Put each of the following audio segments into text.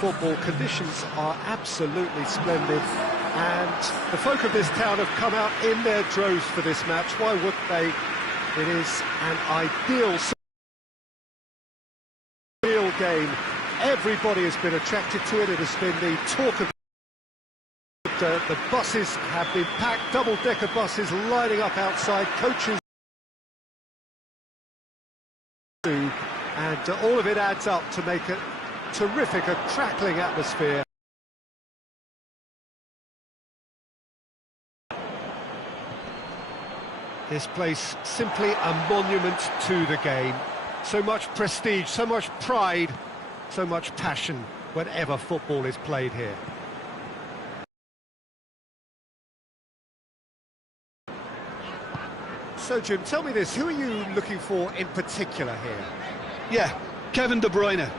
football. Conditions are absolutely splendid, and the folk of this town have come out in their droves for this match. Why would they? It is an ideal game. Everybody has been attracted to it. It has been the talk of the buses have been packed, double-decker buses lining up outside, coaches too, and all of it adds up to make a terrific, a crackling atmosphere. This place simply a monument to the game. So much prestige, so much pride, so much passion whenever football is played here. So, Jim, tell me this, who are you looking for in particular here? Yeah, Kevin De Bruyne.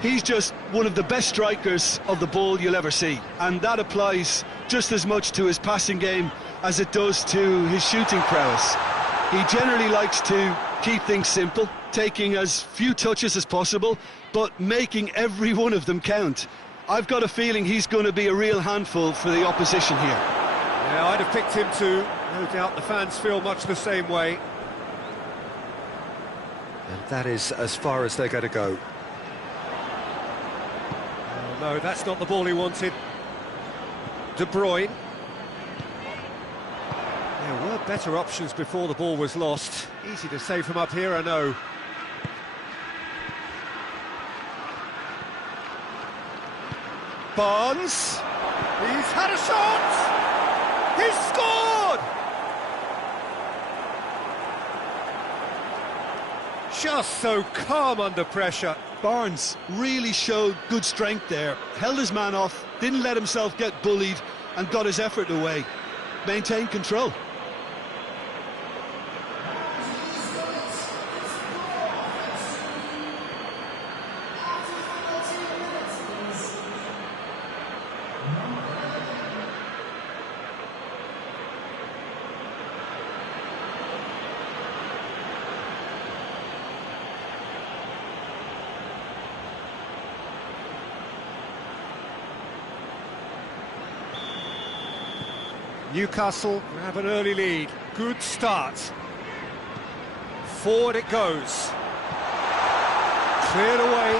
He's just one of the best strikers of the ball you'll ever see, and that applies just as much to his passing game as it does to his shooting prowess. He generally likes to keep things simple, taking as few touches as possible, but making every one of them count. I've got a feeling he's going to be a real handful for the opposition here. Yeah, I'd have picked him too. No doubt the fans feel much the same way. And that is as far as they're going to go. Oh, no, that's not the ball he wanted. De Bruyne. There were better options before the ball was lost. Easy to save from up here, I know. Barnes. He's had a shot! He's scored! Just so calm under pressure. Barnes really showed good strength there, held his man off, didn't let himself get bullied, and got his effort away. Maintained control. Newcastle have an early lead. Good start. Forward it goes. Cleared away.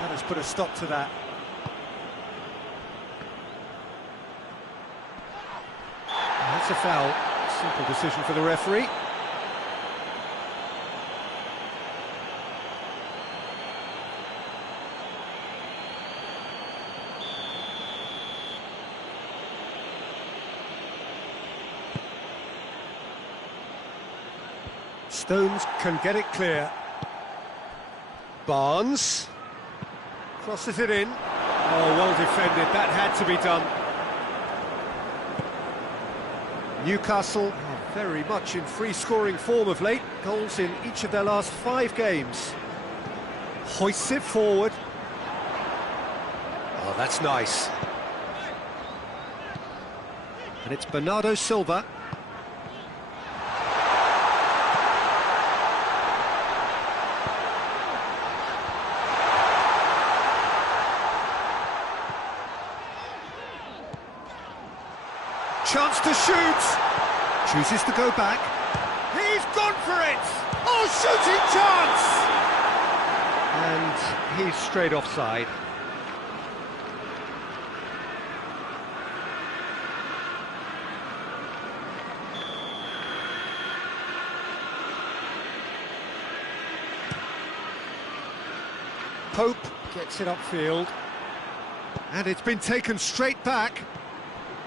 That has put a stop to that. That's a foul. Simple decision for the referee. Stones can get it clear. Barnes crosses it in. Oh, well defended. That had to be done. Newcastle are very much in free-scoring form of late. Goals in each of their last 5 games. Hoists it forward. Oh, that's nice. And it's Bernardo Silva. Chance to shoot. Chooses to go back. He's gone for it. Oh, shooting chance! And he's straight offside. Pope gets it upfield. And it's been taken straight back.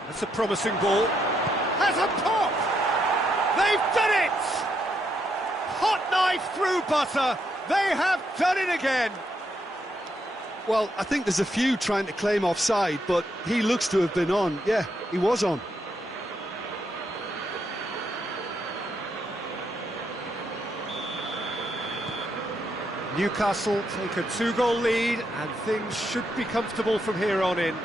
That's a promising ball. Has a pop! They've done it! Hot knife through butter. They have done it again. Well, I think there's a few trying to claim offside, but he looks to have been on. Yeah, he was on. Newcastle take a 2-goal lead, and things should be comfortable from here on in.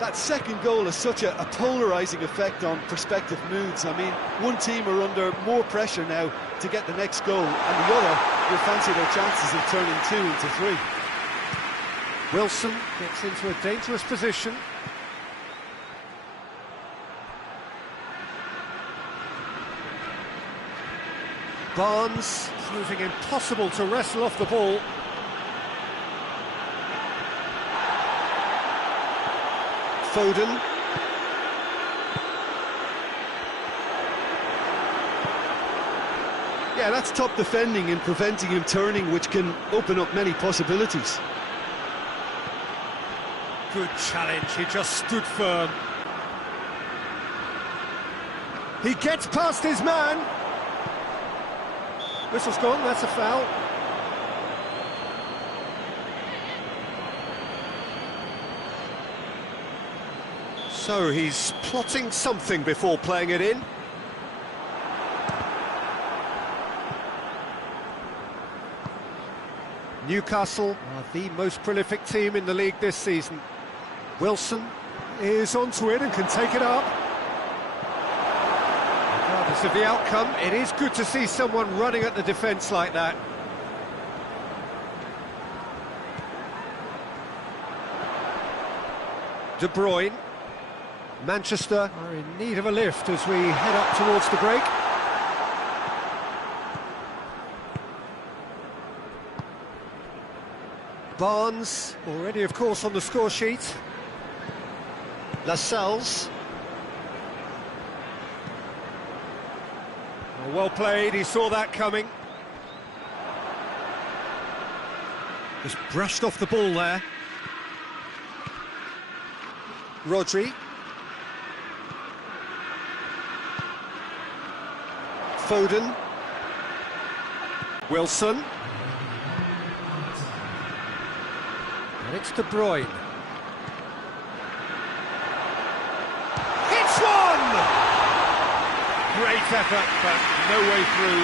That second goal has such a polarising effect on prospective moods. I mean, one team are under more pressure now to get the next goal, and the other will fancy their chances of turning 2 into 3. Wilson gets into a dangerous position. Barnes proving impossible to wrestle off the ball. Foden. Yeah, that's top defending and preventing him turning, which can open up many possibilities. Good challenge, he just stood firm. He gets past his man. Whistle's gone, that's a foul. So he's plotting something before playing it in. Newcastle are the most prolific team in the league this season. Wilson is onto it and can take it up. Regardless of the outcome, it is good to see someone running at the defence like that. De Bruyne. Manchester are in need of a lift as we head up towards the break. Barnes, already of course on the score sheet. Lascelles. Oh, well played, he saw that coming. Just brushed off the ball there. Rodri. Foden. Wilson. And it's De Bruyne. It's one! Great effort, but no way through.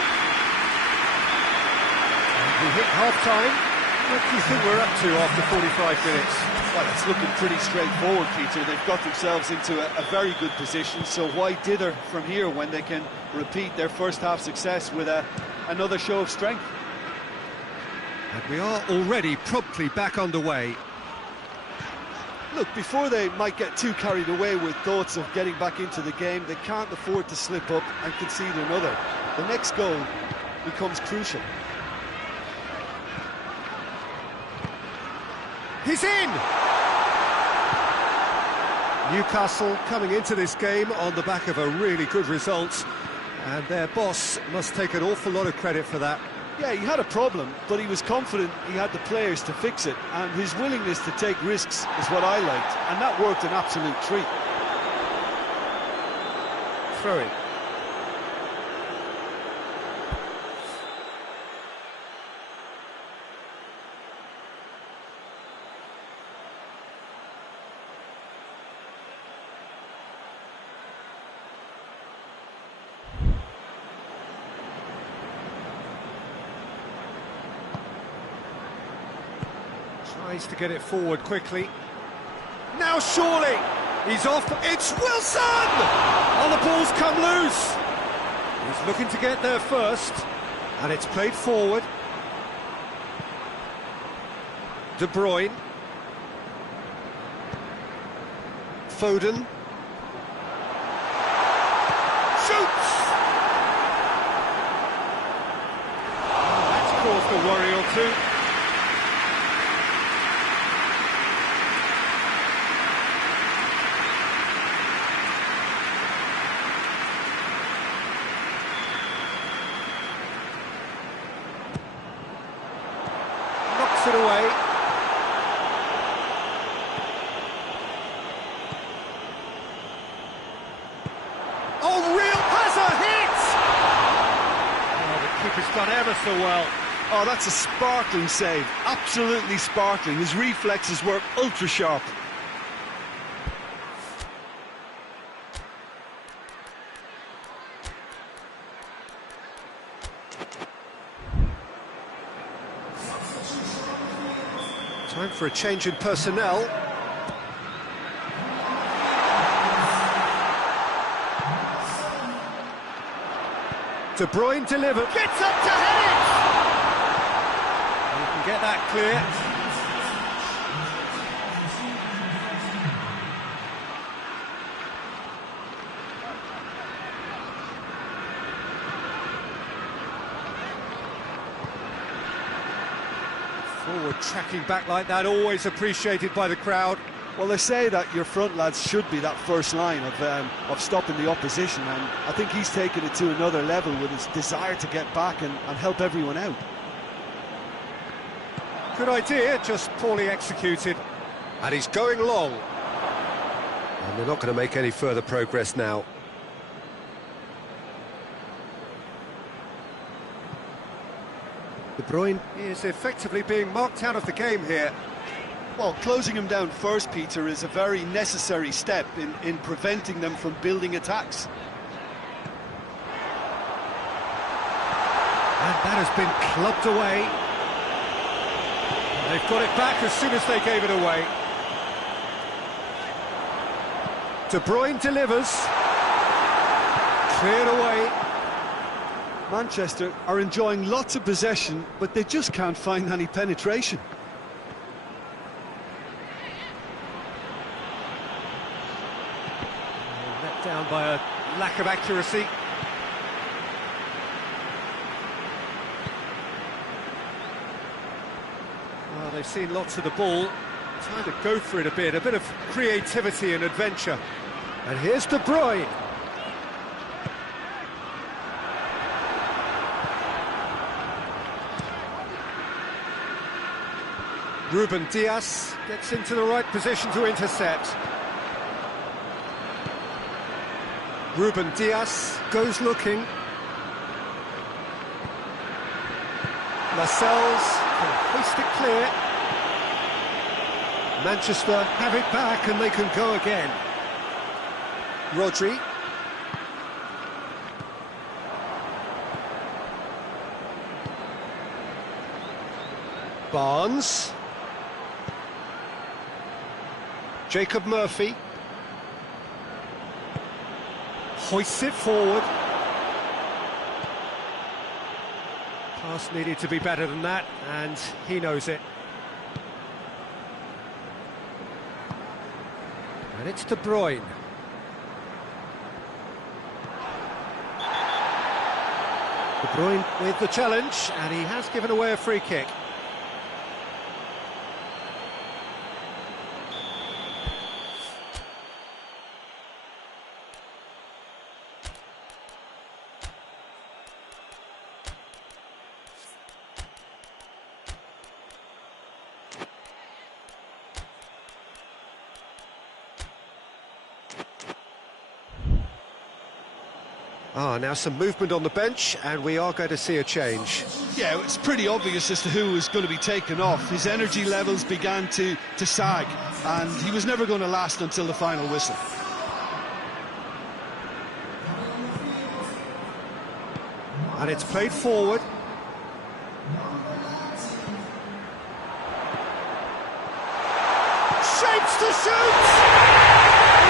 And we hit half-time. What do you think we're up to after 45 minutes? Well, it's looking pretty straightforward, Peter. They've got themselves into a very good position, so why dither from here when they can repeat their first-half success with another show of strength? And we are already promptly back underway. Look, before they might get too carried away with thoughts of getting back into the game, they can't afford to slip up and concede another. The next goal becomes crucial. He's in! Newcastle coming into this game on the back of a really good result, and their boss must take an awful lot of credit for that. Yeah, he had a problem, but he was confident he had the players to fix it, and his willingness to take risks is what I liked, and that worked an absolute treat. Throw it. Tries to get it forward quickly. Now surely! He's off. It's Wilson! Oh, the ball's come loose. He's looking to get there first. And it's played forward. De Bruyne. Foden. Shoots! Oh, that's caused a worry or two. It away. Oh, real has a hit! Oh, the keeper's done ever so well. Oh, that's a sparkling save. Absolutely sparkling. His reflexes were ultra sharp. Time for a change in personnel. De Bruyne delivered. Gets up to head it! You can get that clear. Forward tracking back like that, always appreciated by the crowd. Well, they say that your front lads should be that first line of stopping the opposition, and I think he's taken it to another level with his desire to get back and help everyone out. Good idea, just poorly executed. And he's going long. And they're not going to make any further progress now. De Bruyne is effectively being marked out of the game here. Well, closing him down first, Peter, is a very necessary step in preventing them from building attacks. And that has been clubbed away. They've got it back as soon as they gave it away. De Bruyne delivers. Cleared away. Manchester are enjoying lots of possession, but they just can't find any penetration. Let down by a lack of accuracy. Well, they've seen lots of the ball, trying to go for it a bit of creativity and adventure. And here's De Bruyne. Ruben Dias gets into the right position to intercept. Ruben Dias goes looking. Lascelles can hoist it clear. Manchester have it back and they can go again. Rodri. Barnes. Jacob Murphy. Hoists it forward. Pass needed to be better than that, and he knows it. And it's De Bruyne. De Bruyne with the challenge, and he has given away a free kick. Now some movement on the bench, and we are going to see a change. Yeah, it's pretty obvious as to who was going to be taken off. His energy levels began to sag, and he was never going to last until the final whistle. And it's played forward. Shapes to shoot!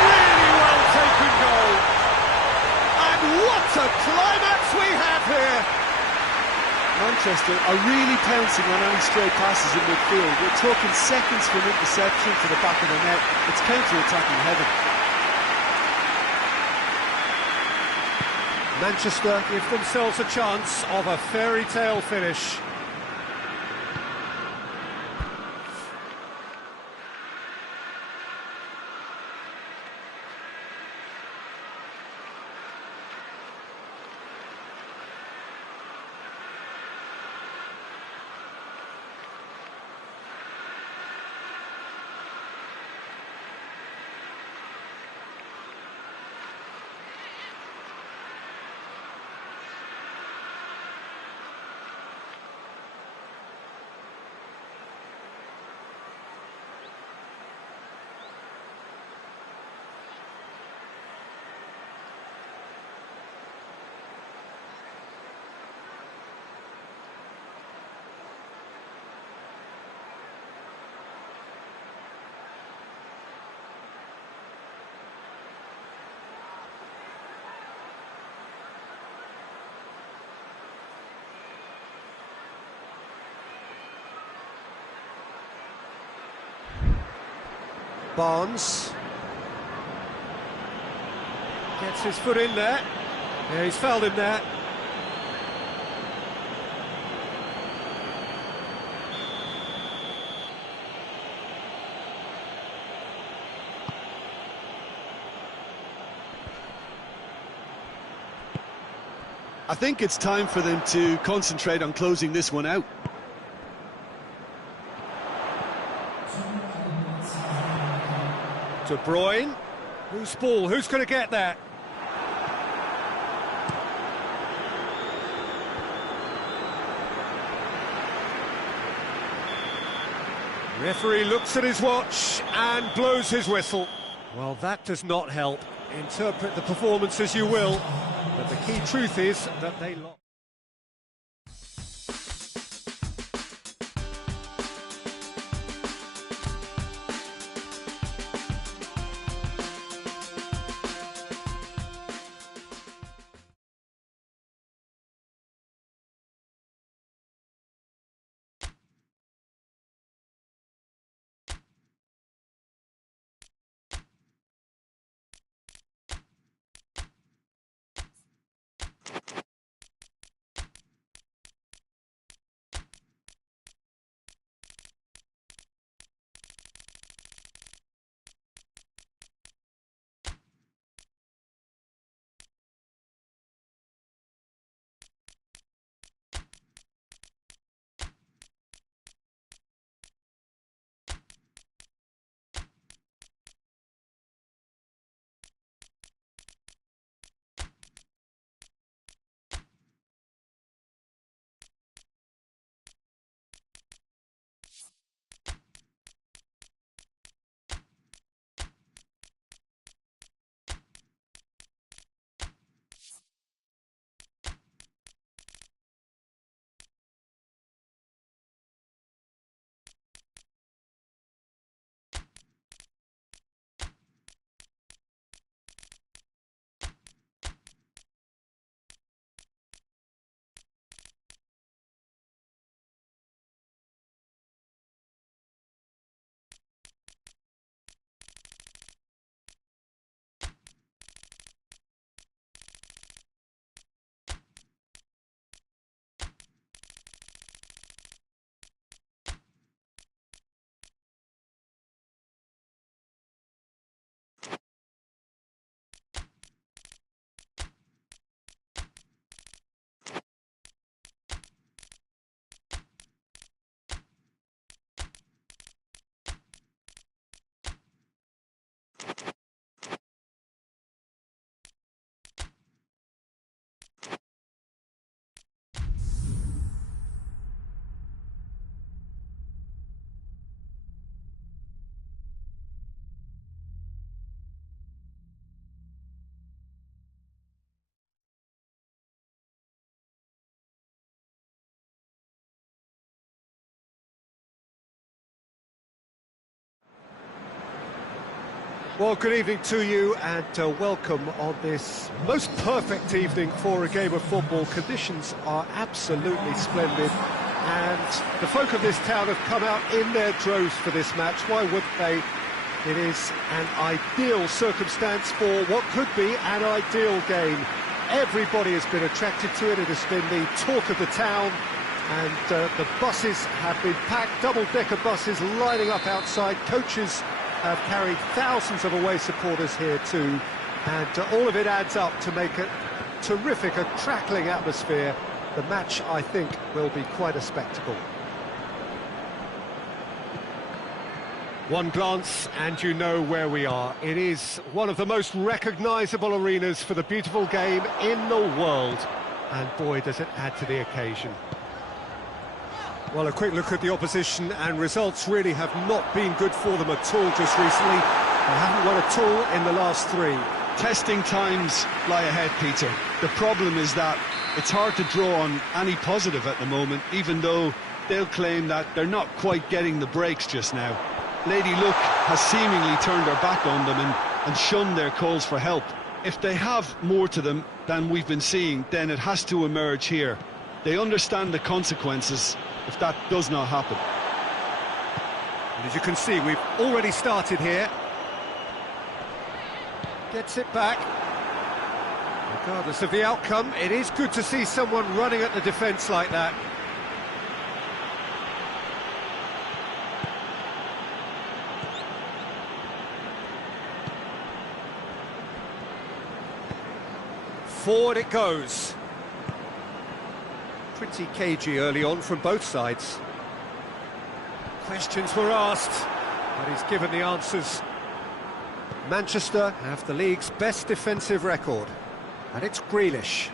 Really well taken goal. What a climax we have here! Manchester are really pouncing on any stray passes in midfield. We're talking seconds from interception to the back of the net. It's counter-attacking heaven. Manchester give themselves a chance of a fairy tale finish. Barnes gets his foot in there. Yeah, he's fouled him there. I think it's time for them to concentrate on closing this one out. De Bruyne. Whose ball? Who's going to get that? Referee looks at his watch and blows his whistle. Well, that does not help. Interpret the performance as you will, but the key truth is that they lost. Well, good evening to you and welcome on this most perfect evening for a game of football. Conditions are absolutely splendid and the folk of this town have come out in their droves for this match. Why wouldn't they? It is an ideal circumstance for what could be an ideal game. Everybody has been attracted to it. It has been the talk of the town and the buses have been packed, double-decker buses lining up outside. Coaches have carried thousands of away supporters here too, and all of it adds up to make it terrific, a crackling atmosphere. The match, I think, will be quite a spectacle. One glance and you know where we are. It is one of the most recognisable arenas for the beautiful game in the world, and boy does it add to the occasion. Well, a quick look at the opposition, and results really have not been good for them at all just recently. They haven't won at all in the last three. Testing times lie ahead, Peter. The problem is that it's hard to draw on any positive at the moment, even though they'll claim that they're not quite getting the breaks just now. Lady Luck has seemingly turned her back on them and shunned their calls for help. If they have more to them than we've been seeing, then it has to emerge here. They understand the consequences if that does not happen. And as you can see, we've already started here. Gets it back. Regardless of the outcome, it is good to see someone running at the defence like that. Forward it goes. Pretty cagey early on from both sides. Questions were asked, but he's given the answers. Manchester have the league's best defensive record, and it's GIİI.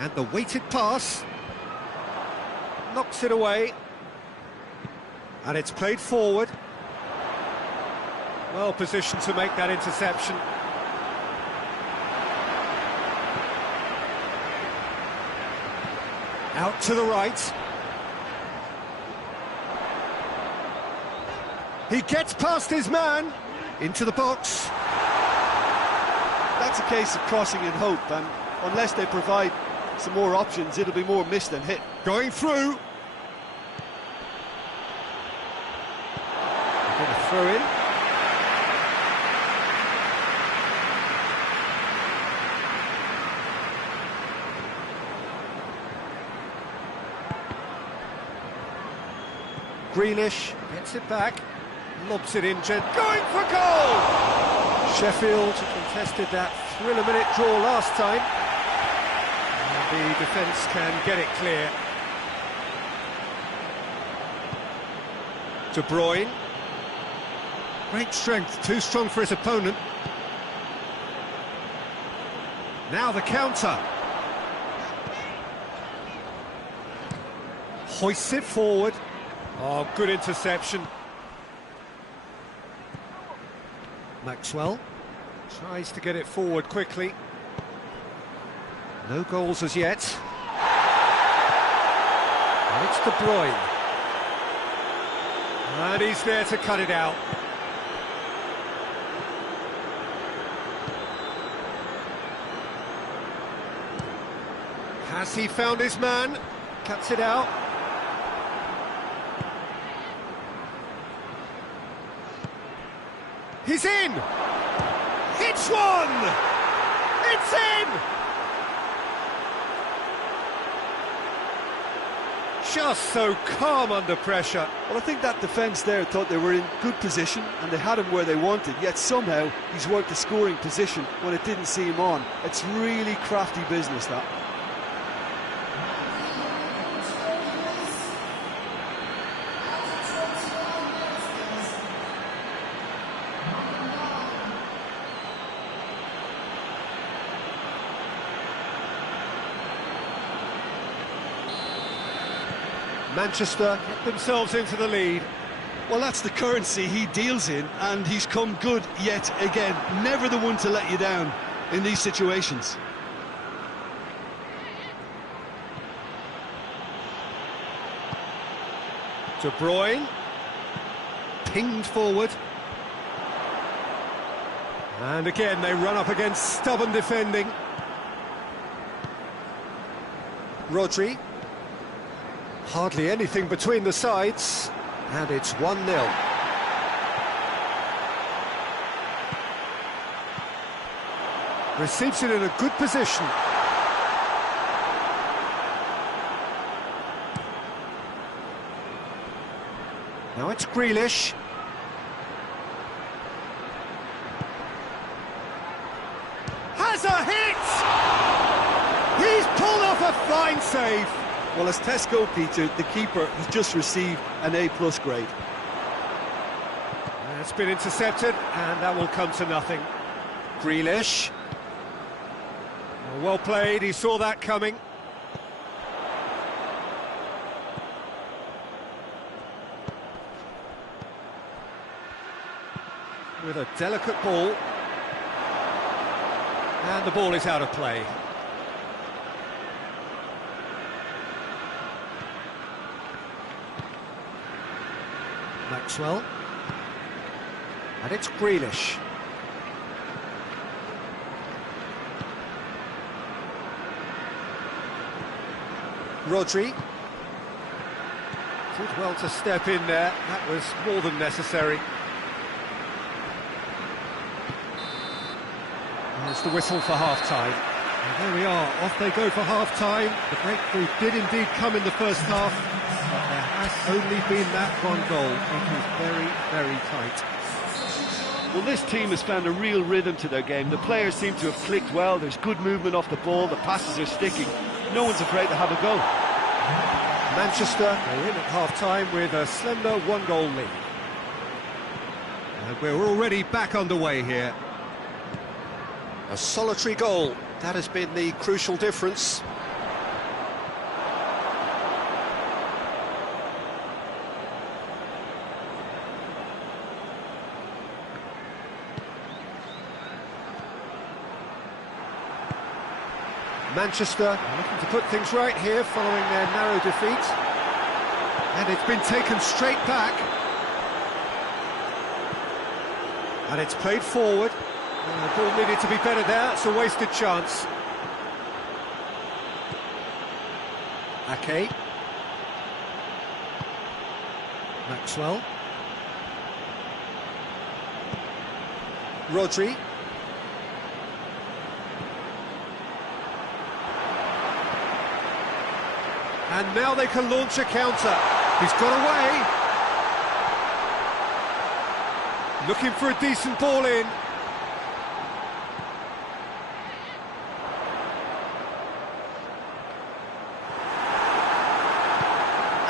And the weighted pass knocks it away, and it's played forward. Well positioned to make that interception. Out to the right. He gets past his man, into the box. That's a case of crossing in hope, and unless they provide some more options, it'll be more miss than hit. Going through. Going to throw in. GIİI gets it back, lobs it in, going for goal! Sheffield contested that thriller-minute draw last time. And the defence can get it clear. De Bruyne. Great strength, too strong for his opponent. Now the counter. Hoists it forward. Oh, good interception. Maxwell tries to get it forward quickly. No goals as yet. And it's De Bruyne. And he's there to cut it out. Has he found his man? Cuts it out. He's in! It's one! It's in! Just so calm under pressure. Well, I think that defence there thought they were in good position and they had him where they wanted, yet somehow he's worked the scoring position when it didn't see him on. It's really crafty business, that. Manchester get themselves into the lead. Well, that's the currency he deals in, and he's come good yet again. Never the one to let you down in these situations. De Bruyne. Pinged forward. And again, they run up against stubborn defending. Rodri. Hardly anything between the sides, and it's 1-0. Receives it in a good position. Now it's GIİI. Has a hit! He's pulled off a fine save. Well, as THיודC, Peter, the keeper has just received an A+ grade. It's been intercepted, and that will come to nothing. GIİI. Well played, he saw that coming. With a delicate ball. And the ball is out of play. Maxwell. And it's GIİI. Rodri. Did well to step in there. That was more than necessary. There's the whistle for half-time. And there we are, off they go for half-time. The breakthrough did indeed come in the first half, but there has only been that one goal. It is very, very tight. Well, this team has found a real rhythm to their game. The players seem to have clicked well. There's good movement off the ball. The passes are sticking. No one's afraid to have a go. Manchester are in at half-time with a slender one-goal lead. And we're already back underway here. A solitary goal, that has been the crucial difference. Manchester are looking to put things right here following their narrow defeat. And it's been taken straight back. And it's played forward. The ball needed to be better there, it's a wasted chance. Ake. Maxwell. Rodri. And now they can launch a counter. He's got away. Looking for a decent ball in.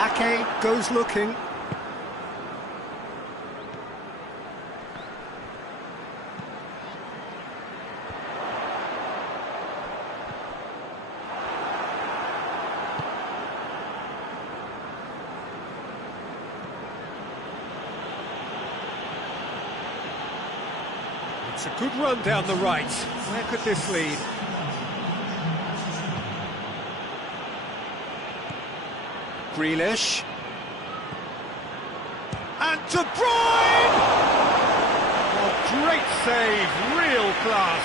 Ake goes looking. It's a good run down the right. Where could this lead? Grealish. And De Bruyne! Oh, great save, real class.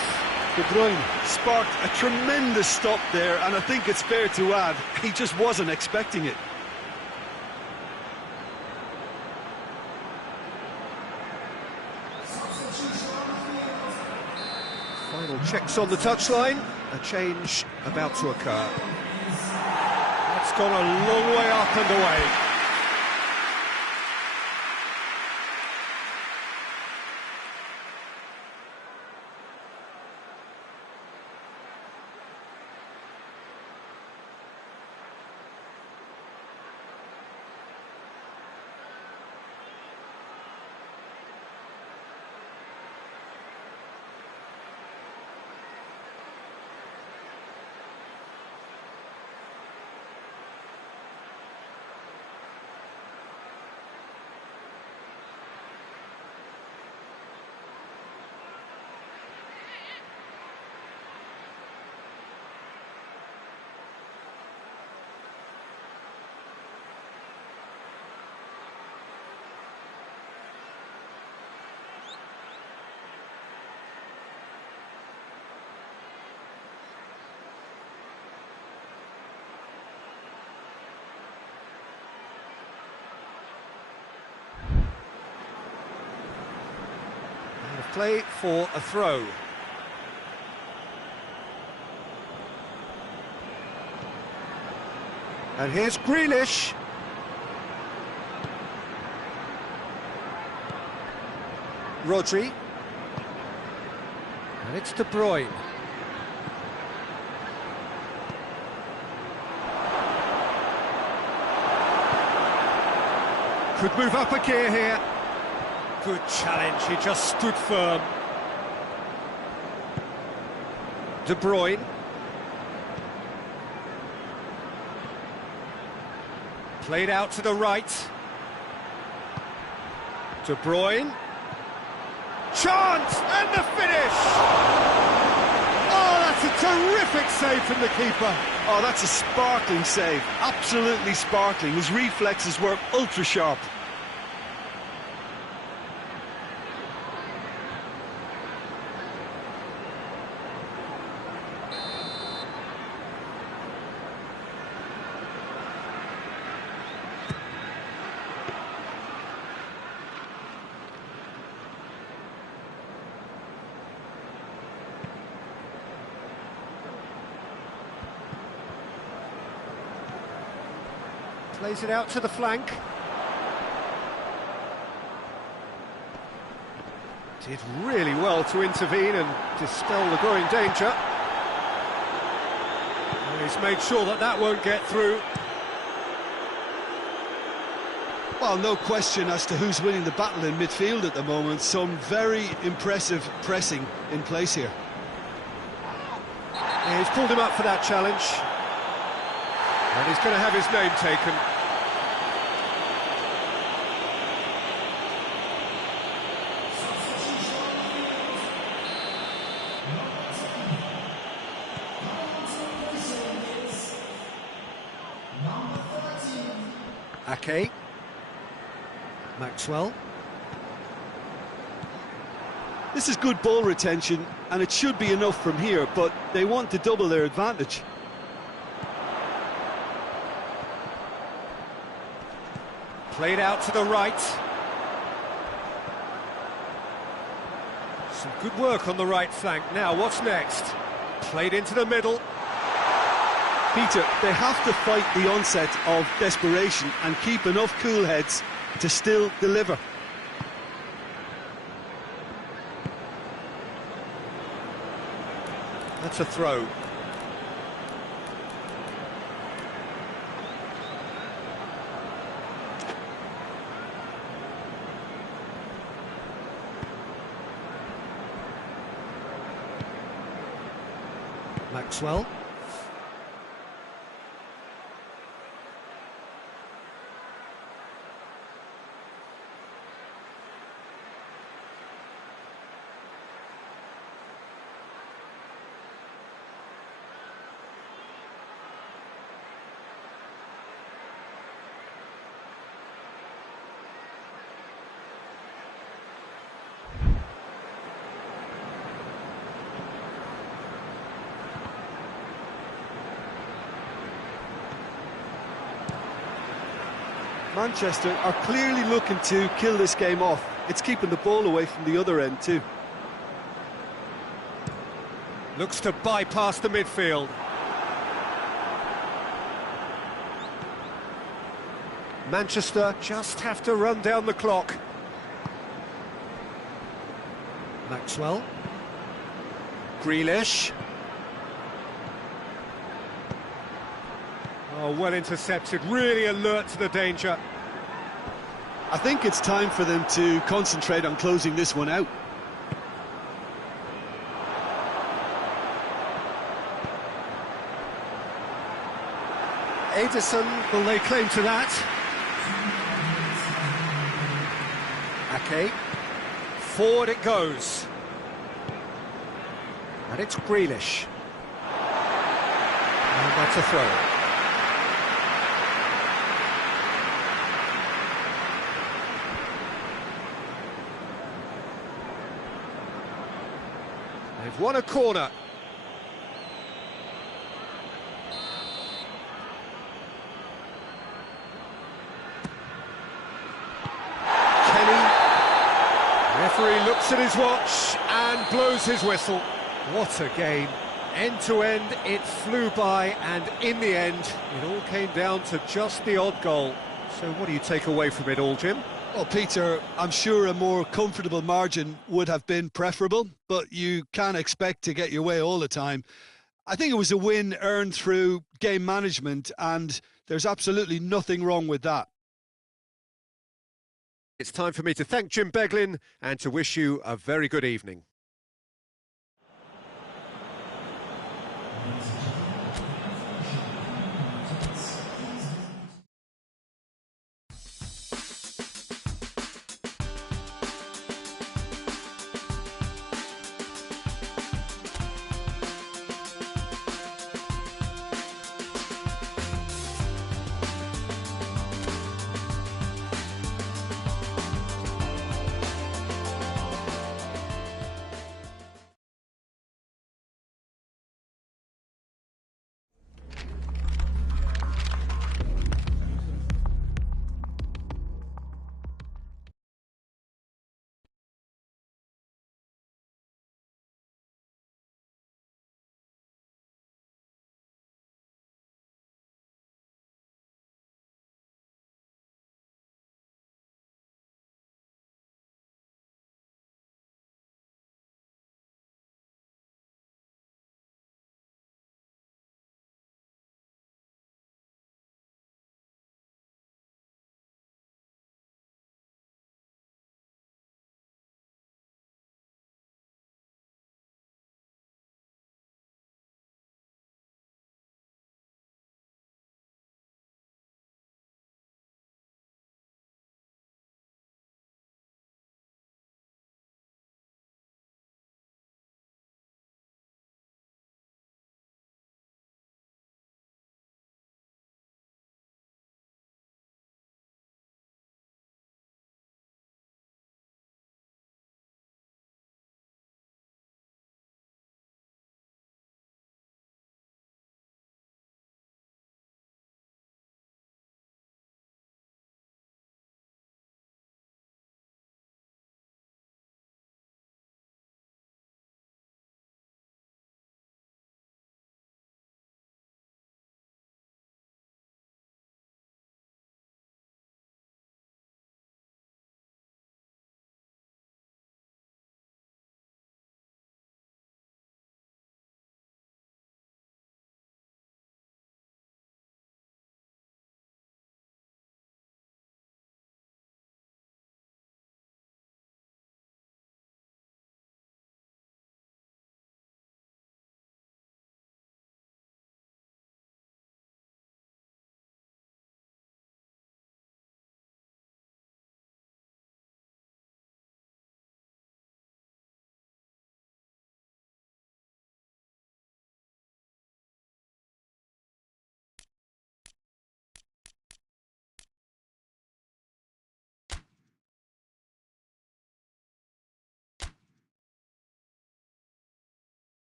De Bruyne sparked a tremendous stop there, and I think it's fair to add, he just wasn't expecting it. Final checks on the touchline. A change about to occur. That's gone a long way up and away. Play for a throw. And here's Grealish. Rodri. And it's De Bruyne. Could move up a gear here. Good challenge, he just stood firm. De Bruyne. Played out to the right. De Bruyne. Chance! And the finish! Oh, that's a terrific save from the keeper. Oh, that's a sparkling save. Absolutely sparkling. His reflexes were ultra sharp. Plays it out to the flank. Did really well to intervene and dispel the growing danger. And he's made sure that that won't get through. Well, no question as to who's winning the battle in midfield at the moment. Some very impressive pressing in place here. Yeah, he's pulled him up for that challenge. And he's going to have his name taken. Ake. Maxwell. This is good ball retention, and it should be enough from here, but they want to double their advantage. Played out to the right. Some good work on the right flank. Now, what's next? Played into the middle. Peter, they have to fight the onset of desperation and keep enough cool heads to still deliver. That's a throw. Maxwell. Manchester are clearly looking to kill this game off. It's keeping the ball away from the other end too. Looks to bypass the midfield. Manchester just have to run down the clock. Maxwell. Grealish. Oh, well intercepted, really alert to the danger. I think it's time for them to concentrate on closing this one out. Edison will lay claim to that. Ake. Forward it goes. And it's Grealish. And that's a throw. They've won a corner. Referee looks at his watch and blows his whistle. What a game. End to end, it flew by, and in the end, it all came down to just the odd goal. So what do you take away from it all, Jim? Well, Peter, I'm sure a more comfortable margin would have been preferable, but you can't expect to get your way all the time. I think it was a win earned through game management, and there's absolutely nothing wrong with that. It's time for me to thank Jim Beglin and to wish you a very good evening.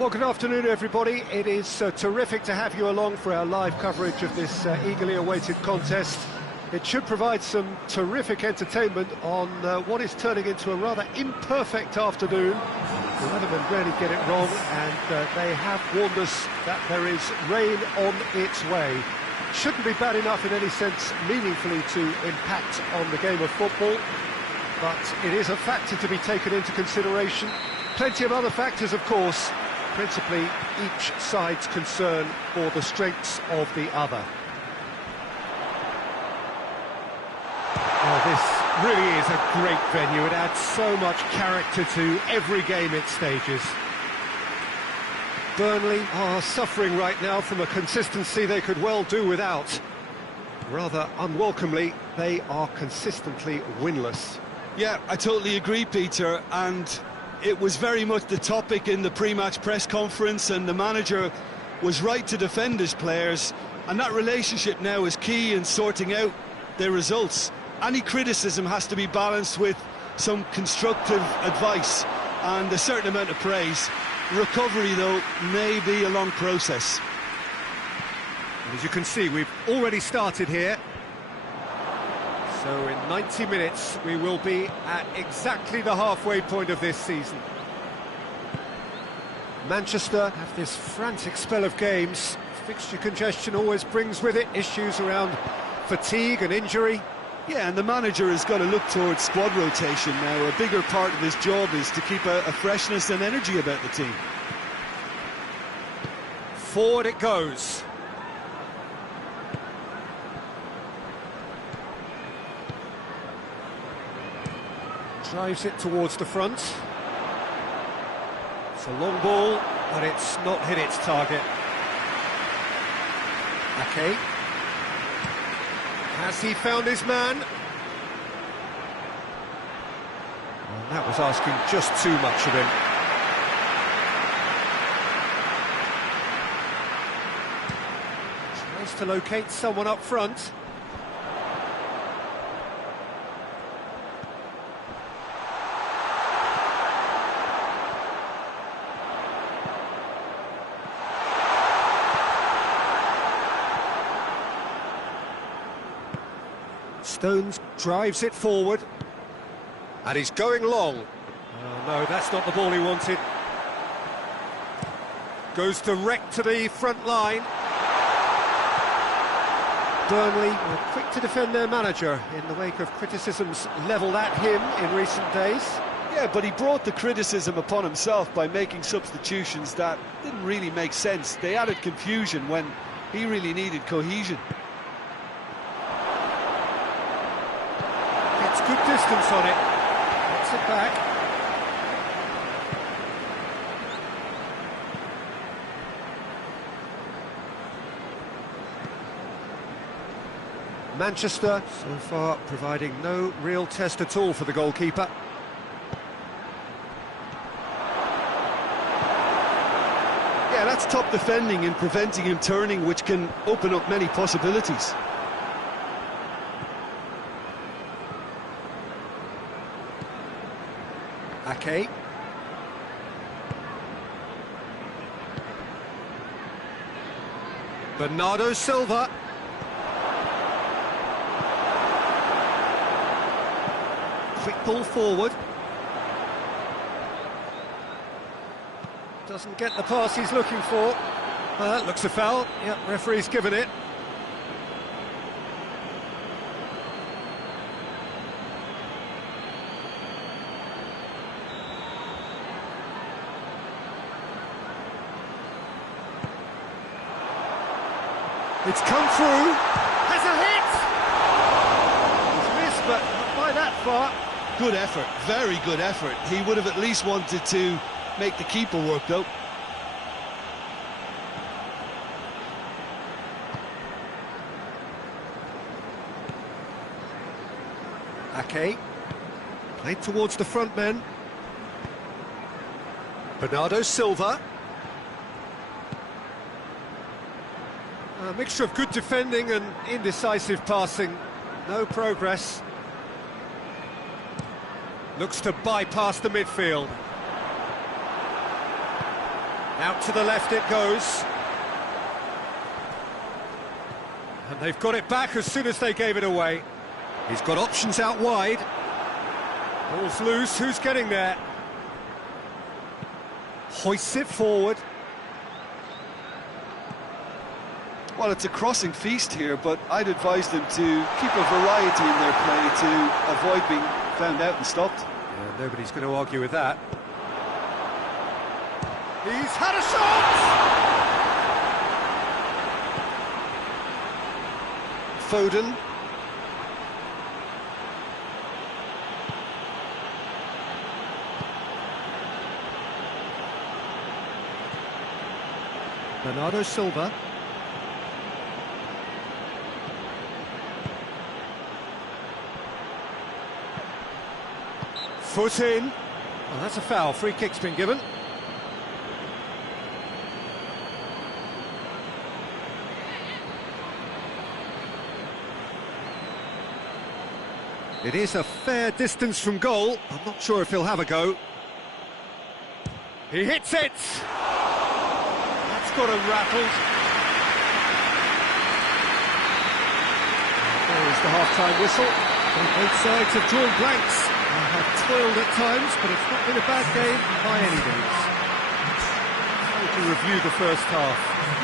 Well, good afternoon, everybody. It is terrific to have you along for our live coverage of this eagerly awaited contest. It should provide some terrific entertainment on what is turning into a rather imperfect afternoon. The weathermen rarely get it wrong, and they have warned us that there is rain on its way. Shouldn't be bad enough in any sense meaningfully to impact on the game of football, but it is a factor to be taken into consideration. Plenty of other factors, of course, principally each side's concern for the strengths of the other. Oh, this really is a great venue. It adds so much character to every game it stages. Burnley are suffering right now from a consistency they could well do without. Rather unwelcomely, they are consistently winless. Yeah, I totally agree, Peter, and it was very much the topic in the pre-match press conference, and the manager was right to defend his players, and that relationship now is key in sorting out their results. Any criticism has to be balanced with some constructive advice and a certain amount of praise. Recovery, though, may be a long process. As you can see, we've already started here. So in 90 minutes, we will be at exactly the halfway point of this season. Manchester have this frantic spell of games. Fixture congestion always brings with it issues around fatigue and injury. Yeah, and the manager has got to look towards squad rotation now. A bigger part of his job is to keep a freshness and energy about the team. Forward it goes. Drives it towards the front. It's a long ball, but it's not hit its target. Ake. Has he found his man? Well, that was asking just too much of him. Tries to locate someone up front. Stones drives it forward, and he's going long. Oh no, that's not the ball he wanted. Goes direct to the front line. Burnley were quick to defend their manager in the wake of criticisms levelled at him in recent days. Yeah, but he brought the criticism upon himself by making substitutions that didn't really make sense. They added confusion when he really needed cohesion. Good distance on it. Gets it back. Manchester, so far, providing no real test at all for the goalkeeper. Yeah, that's top defending and preventing him turning, which can open up many possibilities. Ake. Bernardo Silva. Quick ball forward. Doesn't get the pass he's looking for. That looks a foul. Yep, referee's given it. It's come through, has a hit! He's missed, but not by that far. Good effort, very good effort. He would have at least wanted to make the keeper work, though. Ake, played towards the front men. Bernardo Silva. A mixture of good defending and indecisive passing. No progress. Looks to bypass the midfield. Out to the left it goes. And they've got it back as soon as they gave it away. He's got options out wide. Ball's loose, who's getting there? Hoists it forward. Well, it's a crossing feast here, but I'd advise them to keep a variety in their play to avoid being found out and stopped. Yeah, nobody's going to argue with that. He's had a shot! Foden. Bernardo Silva. Foot in. Well, that's a foul. Free kick's been given. It is a fair distance from goal. I'm not sure if he'll have a go. He hits it! That's got him rattled. There is the half-time whistle. And both sides have drawn blanks. They have toiled at times, but it's not been a bad game by any means. How to review the first half?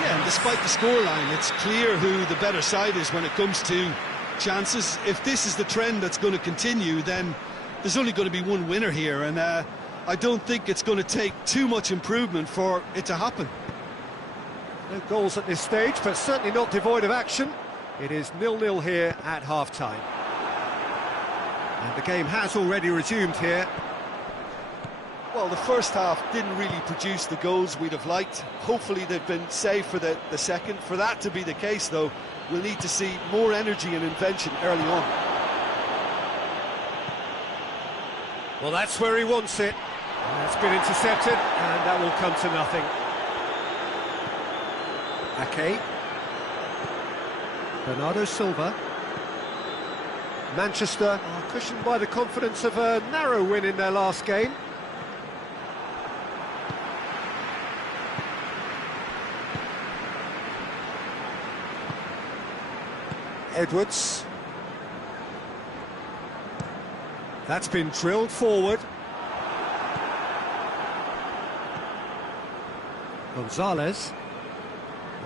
Yeah, and despite the scoreline, it's clear who the better side is when it comes to chances. If this is the trend that's going to continue, then there's only going to be one winner here, and I don't think it's going to take too much improvement for it to happen. No goals at this stage, but certainly not devoid of action. It is 0-0 here at half-time. And the game has already resumed here. Well, the first half didn't really produce the goals we'd have liked. Hopefully they've been saved for the second. For that to be the case, though, we'll need to see more energy and invention early on. Well, that's where he wants it. That's been intercepted, and that will come to nothing. Ake. Bernardo Silva. Manchester are cushioned by the confidence of a narrow win in their last game. Edwards. That's been drilled forward. Gonzalez.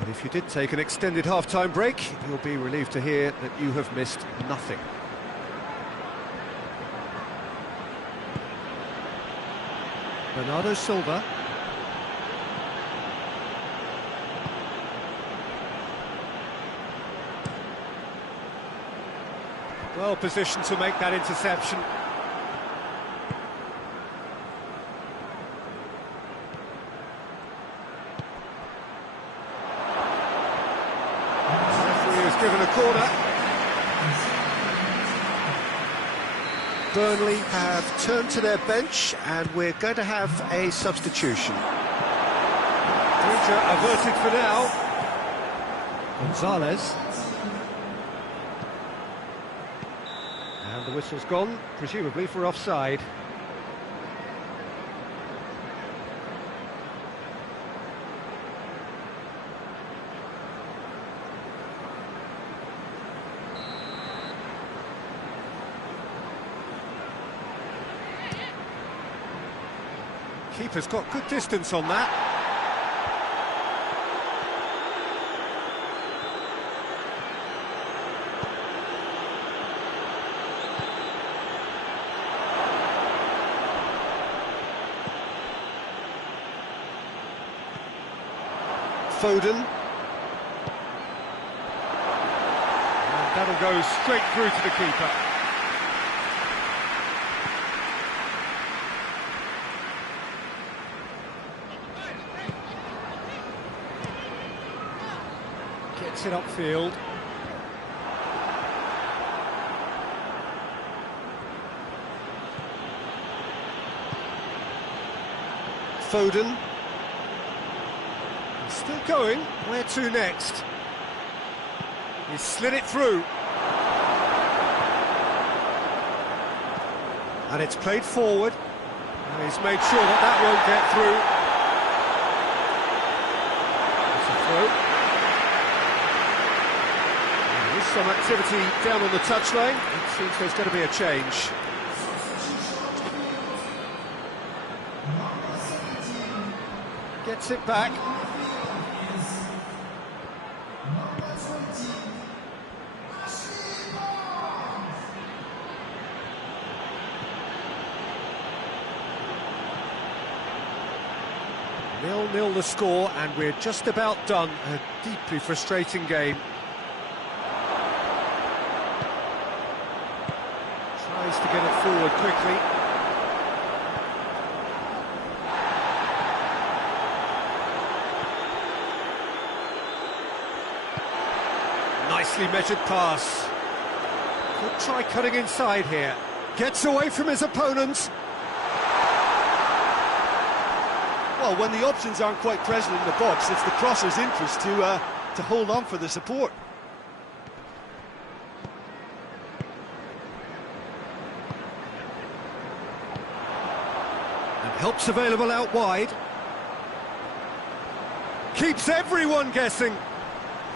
And if you did take an extended half-time break, you'll be relieved to hear that you have missed nothing. Bernardo Silva. Well positioned to make that interception. The referee has given a corner. Burnley have turned to their bench, and we're going to have a substitution. Danger averted for now. Gonzalez. And the whistle's gone, presumably for offside. Keeper's got good distance on that. Foden. And that'll go straight through to the keeper. Gets it upfield. Foden. Still going. Where to next? He's slid it through. And it's played forward. And he's made sure that that won't get through. Some activity down on the touchline. It seems there's going to be a change. Gets it back. Nil-nil the score, and we're just about done. A deeply frustrating game. Tries to get it forward quickly. Nicely measured pass. Could try cutting inside here. Gets away from his opponent. Well, when the options aren't quite present in the box, it's the crosser's interest to hold on for the support. And help's available out wide. Keeps everyone guessing.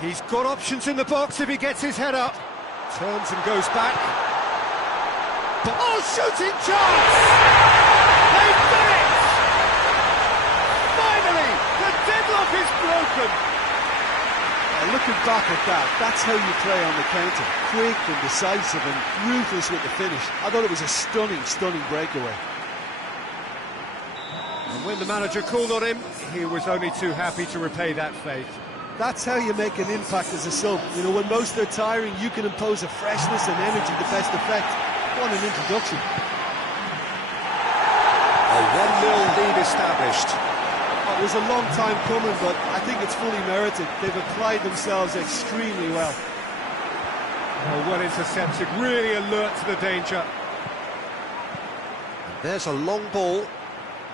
He's got options in the box if he gets his head up. Turns and goes back. Oh, shooting chance! They've done it! Finally, the deadlock is broken. Looking back at that, that's how you play on the counter. Quick and decisive and ruthless with the finish. I thought it was a stunning, stunning breakaway. And when the manager called on him, he was only too happy to repay that faith. That's how you make an impact as a sub. You know, when most are tiring, you can impose a freshness and energy to best effect. What an introduction. A 1-0 lead established. It was a long time coming, but I think it's fully merited. They've applied themselves extremely well. Well intercepted, really alert to the danger. And there's a long ball.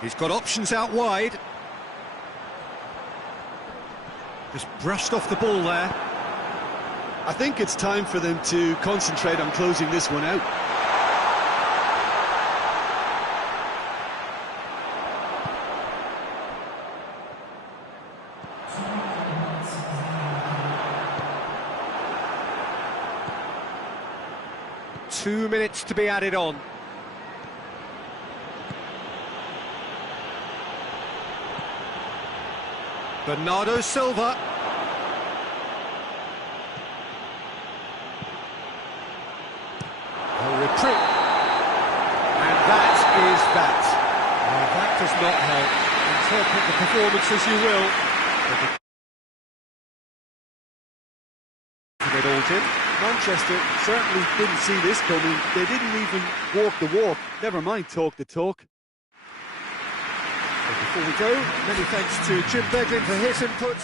He's got options out wide. Just brushed off the ball there. I think it's time for them to concentrate on closing this one out. Two minutes to be added on. Bernardo Silva. A reprieve. And that is that. Well, that does not help. Interpret the performance as you will. It all, Jim. Manchester certainly didn't see this coming. They didn't even walk the walk, never mind talk the talk. Before we go, many thanks to Jim Beglin for his input.